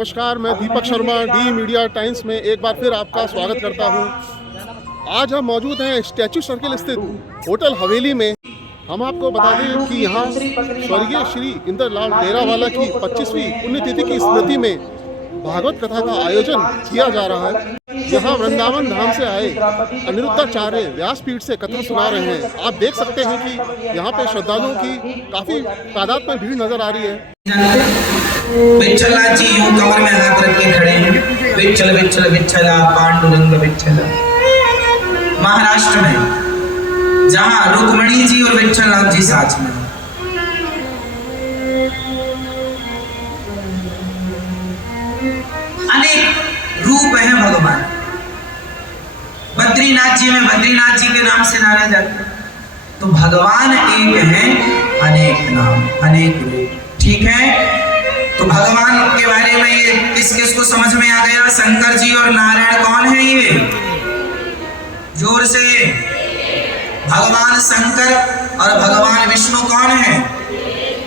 नमस्कार, मैं Deepak Sharma D media times में एक बार फिर आपका स्वागत करता हूं। आज हम मौजूद हैं स्टैचू सर्किल स्थित होटल हवेली में। हम आपको बता दें कि यहाँ स्वर्गीय श्री इंद्रलाल डेरावाला की 25वीं पुण्यतिथि की स्मृति में भागवत कथा का आयोजन किया जा रहा है। यहाँ वृंदावन धाम से आए अनिरुद्धाचार्य व्यासपीठ से कथा सुना रहे हैं। आप देख सकते हैं कि यहाँ पे श्रद्धालुओं की काफी तादाद में भीड़ नजर आ रही है। विठ्ठलनाथ जी यूं कमर में हाथ रख के खड़े हैं। विठ्ठल विठ्ठल विठ्ठला पांडुरंग विठ्ठल। महाराष्ट्र में जहां रुक्मणी जी और विठ्ठलनाथ जी साथ में, अनेक रूप है भगवान। बद्रीनाथ जी में बद्रीनाथ जी के नाम से जाने जाते। तो भगवान एक है, अनेक नाम अनेक रूप। ठीक है, तो भगवान के बारे में ये किस किस को समझ में आ गया? शंकर जी और नारायण कौन है? ये जोर से। भगवान शंकर और भगवान विष्णु कौन है?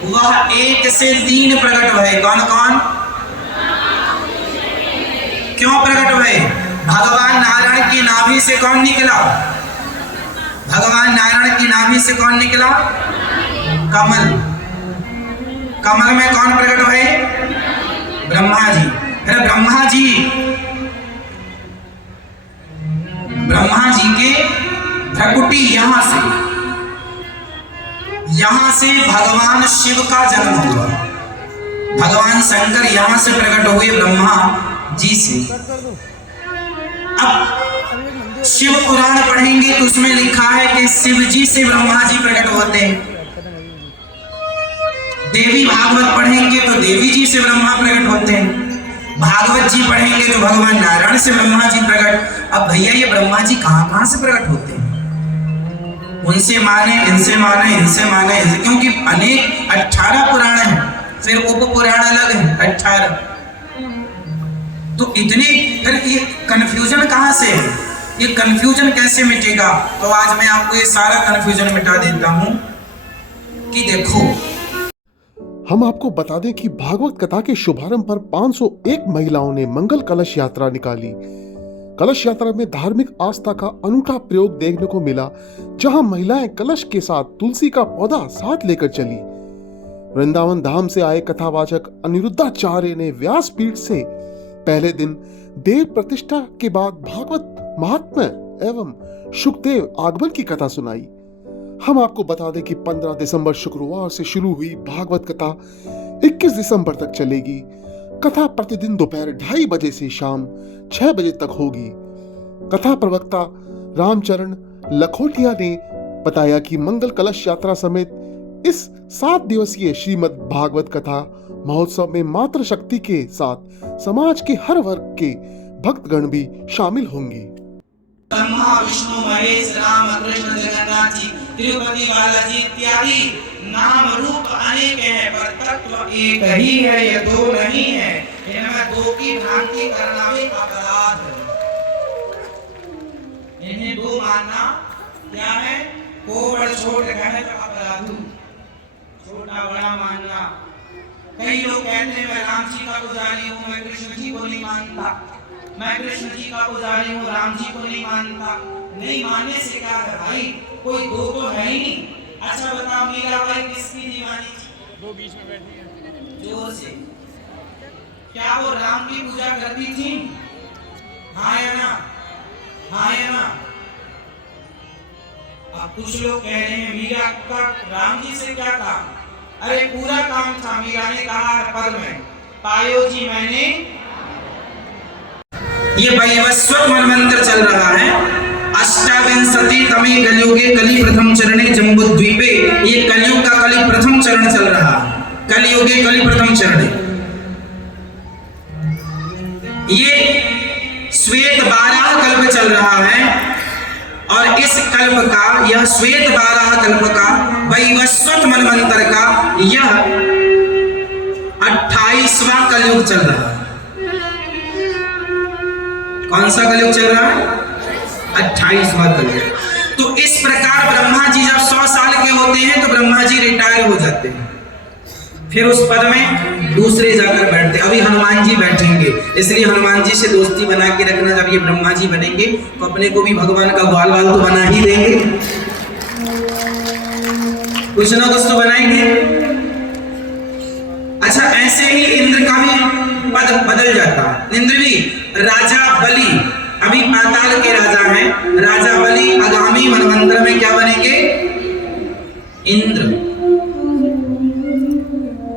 वह एक से तीन प्रकट हुए। कौन कौन? क्यों प्रकट हुए? भगवान नारायण की नाभि से कौन निकला? भगवान नारायण की नाभि से कौन निकला? कमल। कमल में कौन प्रकट हुए? ब्रह्मा जी। फिर ब्रह्मा जी के भ्रकुटी यहां से भगवान शिव का जन्म हुआ। भगवान शंकर यहां से प्रकट हुए ब्रह्मा जी से। अब शिव पुराण पढ़ेंगे तो उसमें लिखा है कि शिव जी से ब्रह्मा जी प्रकट होते हैं। देवी भागवत पढ़ेंगे तो देवी जी से ब्रह्मा प्रकट होते हैं। भागवत जी पढ़ेंगे तो भगवान नारायण से ब्रह्मा जी प्रकट। अब भैया ये ब्रह्मा जी कहां से प्रकट होते हैं? उनसे माने, इनसे माने, इनसे माने, क्योंकि अनेक 18 पुराण हैं, फिर उप पुराण अलग है 18। तो इतने, फिर ये कंफ्यूजन कहां से है? ये कंफ्यूजन कैसे मिटेगा? तो आज मैं आपको ये सारा कंफ्यूजन मिटा देता हूं कि देखो, हम आपको बता दें कि भागवत कथा के शुभारंभ पर 501 महिलाओं ने मंगल कलश यात्रा निकाली। कलश यात्रा में धार्मिक आस्था का अनूठा प्रयोग देखने को मिला, जहां महिलाएं कलश के साथ तुलसी का पौधा साथ लेकर चली। वृंदावन धाम से आए कथावाचक अनिरुद्धाचार्य ने व्यासपीठ से पहले दिन देव प्रतिष्ठा के बाद भागवत महात्म्य एवं शुकदेव आगमन की कथा सुनाई। हम आपको बता दें कि 15 दिसंबर शुक्रवार से शुरू हुई भागवत कथा 21 दिसंबर तक चलेगी। कथा प्रतिदिन दोपहर 2:30 बजे से शाम 6 बजे तक होगी। कथा प्रवक्ता रामचरण लखोटिया ने बताया कि मंगल कलश यात्रा समेत इस 7 दिवसीय श्रीमद् भागवत कथा महोत्सव में मातृ शक्ति के साथ समाज के हर वर्ग के भक्तगण भी शामिल होंगे। ब्रह्मा विष्णु महेश राम कृष्ण जगन्नाथ जी तिरुपति बालाजी इत्यादि नाम रूप अनेक हैं, पर तत्व एक ही है, ये दो नहीं है। इनमें दो की भ्रांति करना भी अपराध है। इन्हें दो मानना क्या है? कोड़ छोड़ कहे तो अपराध, छोटा बड़ा मानना। कई लोग कहते हैं मैं राम जी का पुजारी हूँ, मैं कृष्ण जी को नहीं मानता, मैं कृष्ण जी का पुजारी हूँ, राम जी को नहीं मानता। नहीं मानने से क्या है भाई? कोई दो तो है ही नहीं। अच्छा बताओ, मीराबाई किसकी दीवानी थी? वो बीच में बैठी है जोर से। क्या वो राम की पूजा करती थी? हाँ या ना? हाँ या ना? अब कुछ लोग कह रहे हैं मीरा का राम जी से क्या काम? अरे पूरा काम था। मीरा ने कहा है पद में, पायो जी मैंने। ये वैवस्वत मनमंत्र चल रहा है। अष्टाविंशति तमे कलियुगे कलि प्रथम चरणे जम्बूद्वीपे। ये कलियुग का कलि प्रथम चरण चल रहा है। कलियुगे कलि प्रथम चरण। ये श्वेत 12 कल्प चल रहा है, और इस कल्प का, यह श्वेत 12 कल्प का वैवस्वत मनमंत्र का यह 28वां कलयुग चल रहा है। कौन सा कलयुग चल रहा है? 28वां कलयुग। तो इस प्रकार ब्रह्मा जी जब 100 साल के होते हैं तो ब्रह्मा जी रिटायर हो जाते हैं। फिर उस पद में दूसरे जाकर बैठते। अभी हनुमान जी बैठेंगे, इसलिए हनुमान जी से दोस्ती बना के रखना। जब ये ब्रह्मा जी बनेंगे तो अपने को भी भगवान का ग्वाल वाल तो बना ही देंगे, कुछ ना कुछ तो बनाएंगे। अच्छा, ऐसे ही इंद्र का भी पद बदल जाता। इंद्र भी राजा बलि अभी पाताल के राजा हैं, राजा बलि आगामी मनवंतर में क्या बनेंगे? इंद्र।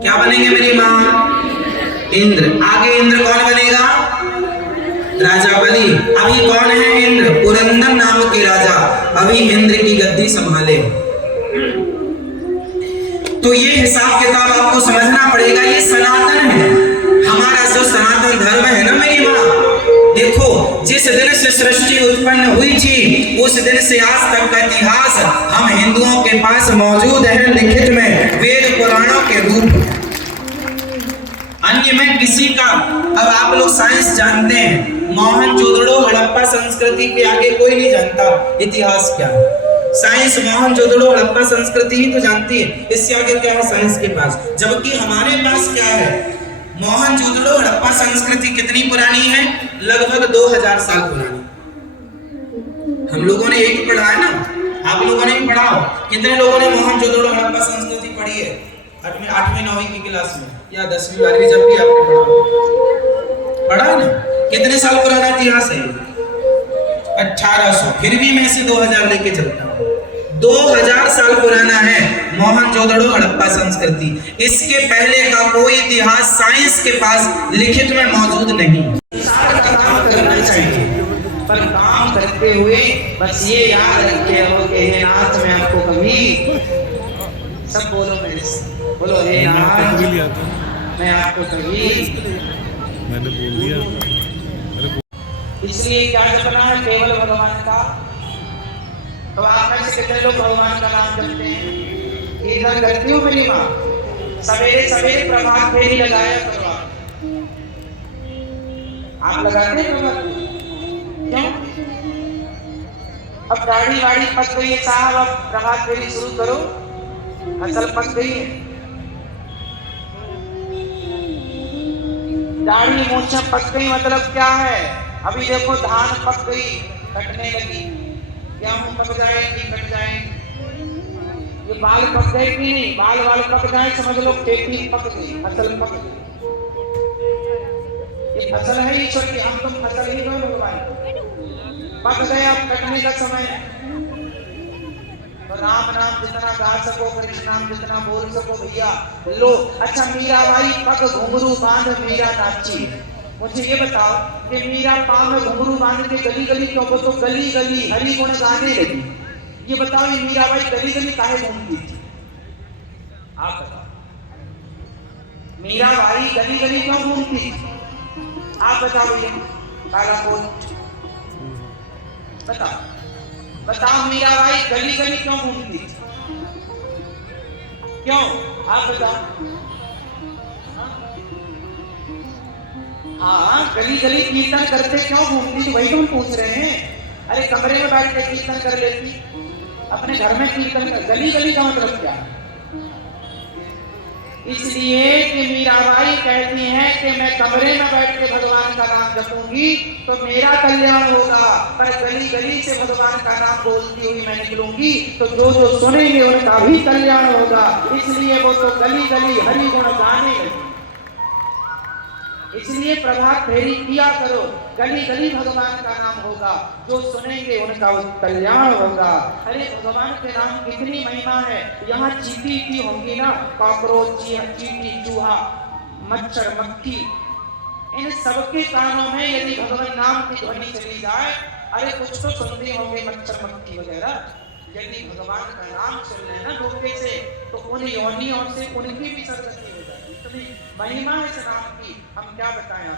क्या बनेंगे मेरी मां? इंद्र। आगे इंद्र कौन बनेगा? राजा बलि। अभी कौन है इंद्र? पुरंदर नाम के राजा अभी इंद्र की गद्दी संभाले। तो ये हिसाब किताब आपको समझना पड़ेगा। ये सनातन है, हमारा जो सनातन धर्म है ना मेरी माँ। देखो, जिस दिन से सृष्टि उत्पन्न हुई थी उस दिन से आज तक का इतिहास हम हिंदुओं के पास मौजूद है, लिखित में वेद पुराणों के रूप। अन्य में किसी का, अब आप लोग साइंस जानते हैं, मोहनजोदड़ो हड़प्पा संस्कृति के आगे कोई नहीं जानता इतिहास क्या है। साइंस मोहनजोदड़ो हड़प्पा संस्कृति ही तो जानती है, इससे आगे क्या है साइंस के पास। जबकि हमारे पास क्या है? मोहनजोदड़ो हड़प्पा संस्कृति कितनी पुरानी है? लगभग 2000 साल पुरानी। हम लोगों ने एक पढ़ा है ना, आप लोगों ने भी पढ़ा हो। कितने लोगों ने मोहनजोदड़ो हड़प्पा संस्कृति पढ़ी है? 8वीं 9वीं की क्लास में या 10वीं 12वीं, जब भी आपने पढ़ा है ना। कितने साल पुराना इतिहास है? 1800। फिर भी मैं इसे 2000 लेके चलता हूँ। 2000 साल पुराना है मोहनजोदड़ो हड़प्पा संस्कृति। इसके पहले का कोई इतिहास साइंस के पास लिखित में मौजूद नहीं। काम करना चाहिए, पर काम करते हुए बस ये याद रखे हो कि हे नाथ मैं आपको कभी, सब बोलो मेरे से, बोलो हे नाथ मैं आपको कभी, मैंने बोल दिया। इसलिए क्या जपना है? केवल भगवान का। तो आप में से कितने लोग भगवान का नाम जपते हैं? कीर्तन करती हो मेरी माँ? सवेरे सवेरे प्रभात फेरी लगाया करो। आप लगाते हैं प्रभात? क्यों? अब दाढ़ी वाड़ी पक गई है साहब, अब प्रभात फेरी शुरू करो। फसल पक गई है, दाढ़ी मूंछें पक गई, मतलब क्या है? अभी देखो धान पक गई, कटने लगी, गेहूं पक जाएंगी, कट जाएंगे। ये बाल पक गए कि नहीं? बाल पक जाए समझ लो खेती पक गई, फसल पक गई। ये फसल है ईश्वर की, हम तुम फसल ही दो भगवान। पक गए, अब कटने का समय है। तो राम नाम जितना गा सको, कृष्ण नाम जितना बोल सको भैया लो। अच्छा, मीराबाई पग घुंघरू बांध मीरा नाची। मुझे ये बताओ कि मीरा पाँव में घुंघरू बांध के गली गली क्यों? तो गली गली हरि गुण गाने लगी। ये बताओ, ये मीराबाई गली गली काहे घूमती थी? आप बताओ, मीराबाई गली गली क्यों घूमती थी? आप बताओ, ये काला कोट बताओ, बताओ मीराबाई गली गली क्यों घूमती थी? क्यों? आप बताओ। हाँ, गली गली कीर्तन करते क्यों घूमती थी? वही तो हम पूछ रहे हैं। अरे कमरे में बैठ के कीर्तन कर लेती, अपने घर में कीर्तन कर, गली गली का मतलब क्या? इसलिए कि मीराबाई कहती हैं कि मैं कमरे में बैठ के भगवान का नाम जपूंगी तो मेरा कल्याण होगा, पर गली गली से भगवान का नाम बोलती हुई मैं निकलूंगी तो जो जो सुनेंगे उनका भी कल्याण होगा। इसलिए वो तो गली गली हरि गुण गाने लगी। इसलिए प्रभात फेरी किया करो, गली गली भगवान का नाम होगा, जो सुनेंगे उनका कल्याण होगा। अरे भगवान के नाम कितनी महिमा है। यहाँ चींटी होंगी ना, कॉकरोच, चींटी, चूहा, मच्छर, मक्खी, इन सबके कानों में यदि भगवान नाम की ध्वनि चली जाए, अरे कुछ तो सुनते होंगे मच्छर मक्खी वगैरह। यदि भगवान का नाम चल रहे ना धोखे से, तो उन योनियों से उनकी भी सदगति हो जाती। इतनी महिमा है इस नाम की, हम क्या बताएं।